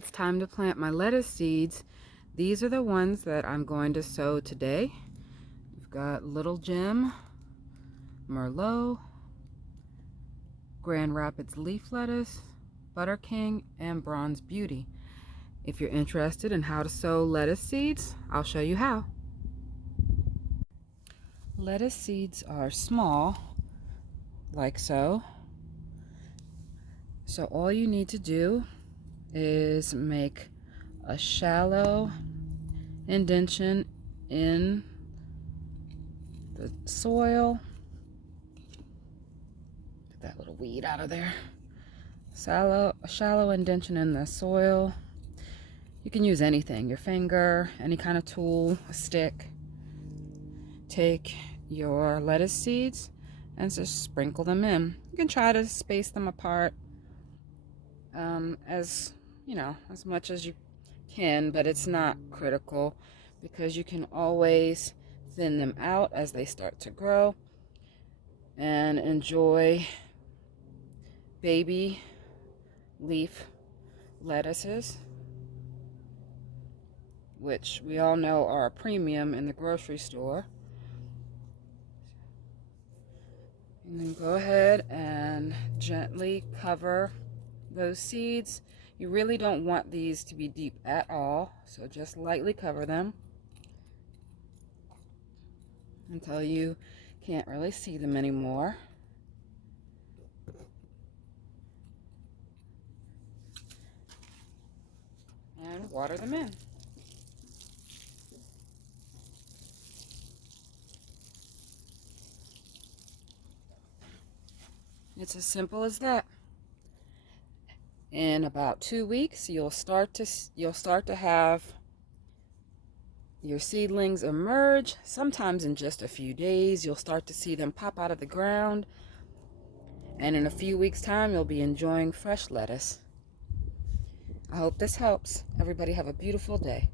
It's time to plant my lettuce seeds. These are the ones that I'm going to sow today. We've got Little Gem, Merlot, Grand Rapids leaf lettuce, Butter King, and Bronze Beauty. If you're interested in how to sow lettuce seeds, I'll show you how. Lettuce seeds are small, like so. So all you need to do is make a shallow indentation in the soil. Get that little weed out of there. A shallow indentation in the soil. You can use anything, your finger, any kind of tool, a stick. Take your lettuce seeds and just sprinkle them in. You can try to space them apart as much as you can, but it's not critical because you can always thin them out as they start to grow and enjoy baby leaf lettuces, which we all know are a premium in the grocery store. And then go ahead and gently cover those seeds. You really don't want these to be deep at all, so just lightly cover them until you can't really see them anymore. And water them in. It's as simple as that. In about 2 weeks, you'll start to have your seedlings emerge. Sometimes in just a few days, you'll start to see them pop out of the ground. And in a few weeks' time, you'll be enjoying fresh lettuce. I hope this helps. Everybody have a beautiful day.